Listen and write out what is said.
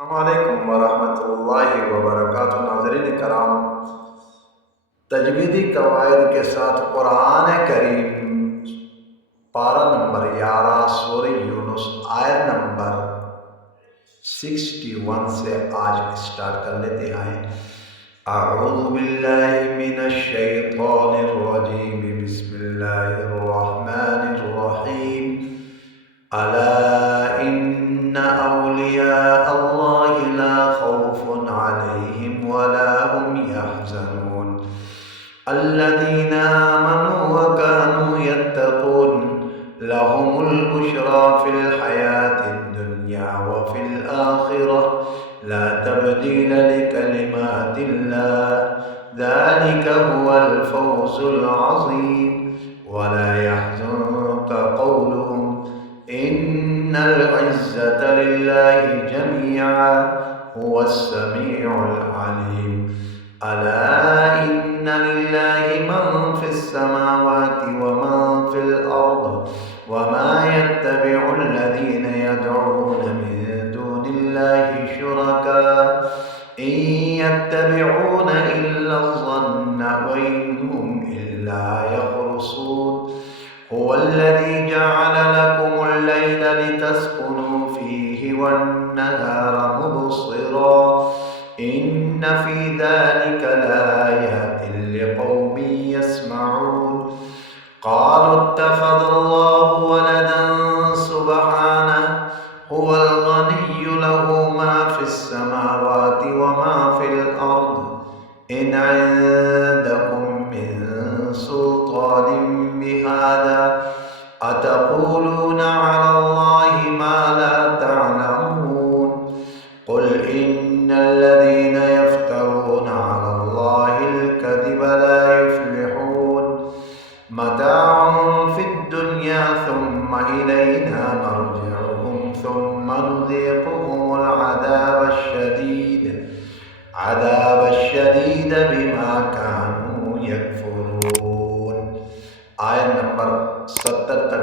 अस्सलामुअलैकुम वरहमतुल्लाहि वबरकातुहू। नाज़रीन कराम, तजवीदी कवायद के साथ कुरान करीम पारा नंबर 11 सूरह यूनुस आयत नंबर 61 से आज स्टार्ट कर लेते हैं। अऊज़ु बिल्लाहि मिनश शैतानिर रजीम, बिस्मिल्लाहिर रहमानिर रहीम। अला इन्ना औलिया अल्लाहि ला खौफुन अलैहिम वला हुम यहज़नून अल्लज़ीना आमनू व कानू यत्तक़ून लहुमुल बुशरा फिल हयातिद दुनिया व फिल आखिरह ला तब्दील लिकलिमातिल्लाह ज़ालिका हुवल फौज़ुल अज़ीम वला यहज़ुनका क़ौलुहुम इन्नल इज़्ज़ता लिल्लाहि जमीअन हुवस समीउल अलीम। अला इन्ना लिल्लाहि मन फिस समावाति व मन फिल अर्द व मा यत्तबिउल लज़ीना यदऊन मिन दूनिल्लाहि शुरका इन यत्तबिऊन इल्ला ज़न्न व इन्हुम इल्ला यख़रुसून। हुवल्लज़ी जअल लकुमुल लैला लितस्कुनू फीहि वन्नहारा मुबसिरा इन्न फी ज़ालिका लआयातिन लिक़ौमिन यस्मऊन। क़ालू इत्तख़ज़ल्लाहु वलदन सुब्हानहु हुवल ग़निय्यु लहू मा फ़िस समावाति व मा फ़िल अर्द इन इंदकुम मिन सुल्तानिन बिहाज़ा अतक़ूलूना अलल्लाहि मा ला तअलमून। क़ुल इन्नल्लज़ीना यफ़्तरूना अलल्लाहिल कज़िबा ला युफ़्लिहून। मताउन फ़िद दुनिया थुम्मा इलैना मर्जिउहुम थुम्मा नुज़ीक़ुहुमुल अज़ाबश-शदीद बिमा कानू यकफ़ुरून। आयत नंबर 70 तक